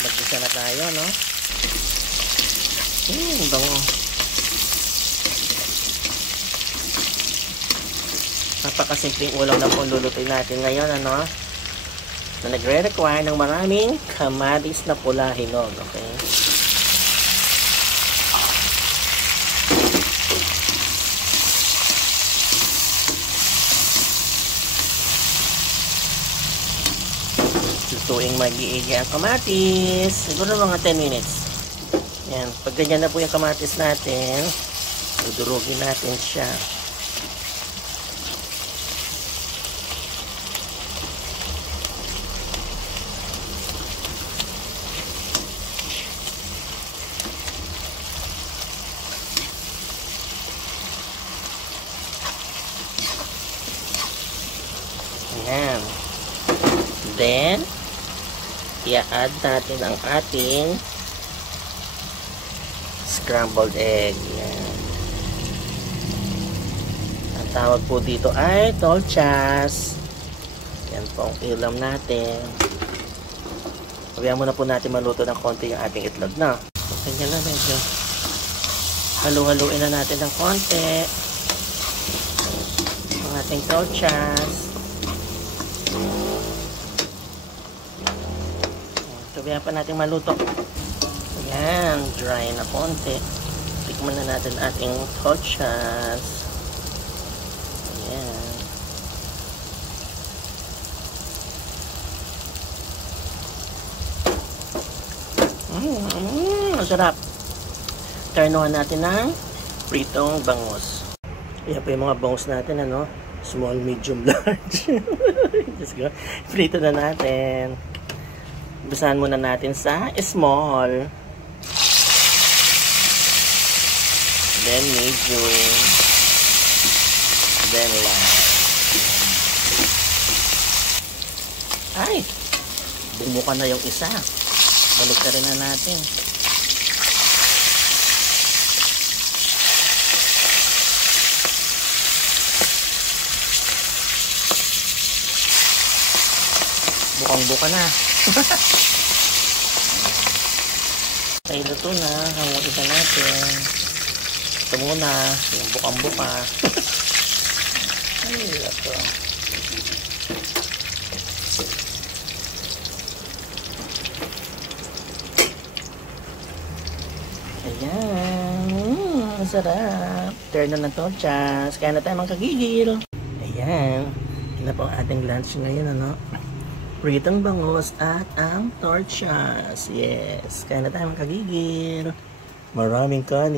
Mag-isa na tayo, no? Bango. Napakasimpleng ulam na po lulutuin natin ngayon, ano? Na nagre-require ng maraming kamatis na pula hinog, okay? Lutuing mag-iigi ang kamatis. Siguro mga 10 minutes. Yan. Pag ganyan na po yung kamatis natin, dudurugin natin siya. Ayan. Then, i-add natin ang ating scrambled egg. Yan. Ang tawag po dito ay tolchas. Yan po ang ulam natin. Pabayaan muna po natin maluto ng konti yung ating itlog na. Ganyan na medyo. Halu-haluin na natin ng konti ang ating tolchas. Sabihan pa natin maluto. Ayan, dry na konti. Tikman na natin ating tolchas. Ayan. Masarap. Turnuhan natin ng pritong bangus. Ayan po yung mga bangus natin, ano? Small, medium, large. Just go. Prito na natin. Basahan muna natin sa small. Then medium. Then large. Ay! Bumuka na yung isa. Balik na rin na natin. Bukang-buka na. Ay, luto na. Hangutin na natin. Ito muna. Yung bukang-buka. Ay, ito. Ayan. Masarap. Turn na ng tolchas. Kaya na tayo magkagigil. Ayan. Yan na po ang ating lunch ngayon, ano? Pritong bangus at ang torchas. Yes. Kaya na tayo magkagigil. Maraming kanin.